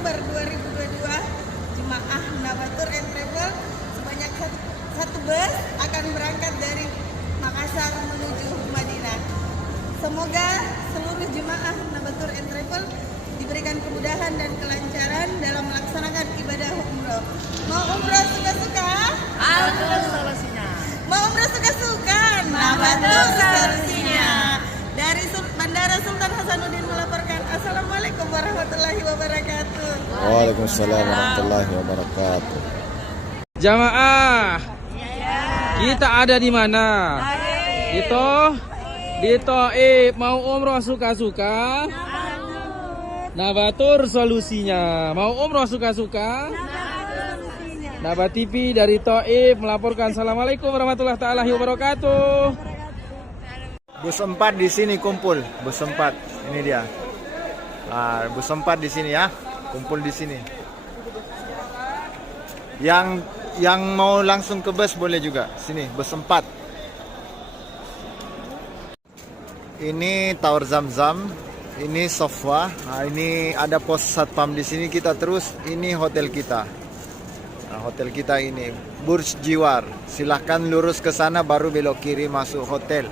Desember 2022, jemaah Nabatur and Travel sebanyak satu bus akan berangkat dari Makassar menuju Madinah. Semoga seluruh jemaah Nabatur and Travel diberikan kemudahan dan kelancaran dalam melaksanakan ibadah umroh. Mau umroh suka-suka? Nabatur solusinya. Mau umroh suka-suka? Nabatur solusinya. Dari Bandara Sultan Hasanuddin melaporkan. Assalamualaikum warahmatullahi wabarakatuh. Waalaikumsalam warahmatullahi wabarakatuh. Jamaah, kita ada di mana? Di Thaif. Mau umroh suka-suka? Nabatur solusinya. Mau umroh suka-suka? Nabat TV dari Thaif melaporkan. Assalamualaikum warahmatullahi wabarakatuh. Bus 4 di sini kumpul. Bus 4 ini dia. Bus 4 di sini ya. Kumpul di sini. Yang mau langsung ke bus boleh juga. Sini bus 4. Ini Tower Zamzam. Ini Sofwa. Ini ada pos satpam di sini. Kita terus. Ini hotel kita. Hotel kita ini Burj Jiwar. Silahkan lurus ke sana baru belok kiri masuk hotel.